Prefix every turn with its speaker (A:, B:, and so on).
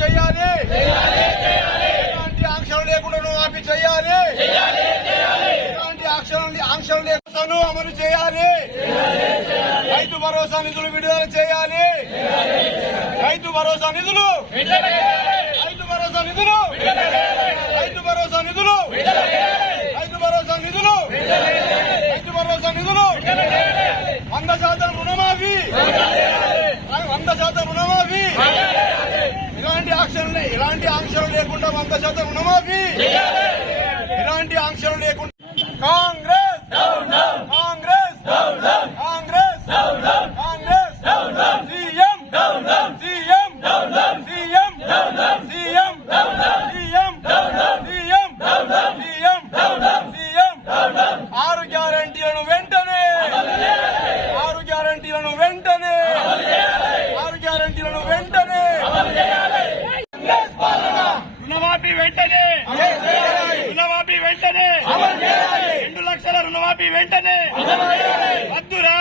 A: చేయాలి. ఎలాంటి ఆంక్షలు లేకుండా రుణమాఫీ చేయాలి. ఎలాంటి ఆంక్షలు ఆంక్షలు లేకుండా అమలు చేయాలి. రైతు భరోసా నిధులు విడుదల చేయాలి. రైతు భరోసా నిధులు రైతు భరోసా నిధులు రైతు భరోసా నిధులు రైతు భరోసా నిధులు రైతు భరోసా నిధులు వంద శాతం రుణమాఫీ వంద శాతం రుణమాఫీ ఎలాంటి ఆంక్షలు ఎలాంటి ఆంక్షలు లేకుండా వంద శాతం రుణమాఫీ. ఇలాంటి ఆంక్షలు లేకుండా Congress. Congress. Congress. Congress. CM. CM. CM. CM. CM. CM. CM. CM. ఆరు గ్యారంటీలను వెంటనే. ఆరు గ్యారంటీలను వెంటనే ఆరు గ్యారంటీలను వెంటనే రుణమాఫీ వెంటనే! రుణమాఫీ వెంటనే! రెండు లక్షల రుణమాఫీ వెంటనే! వద్దురా!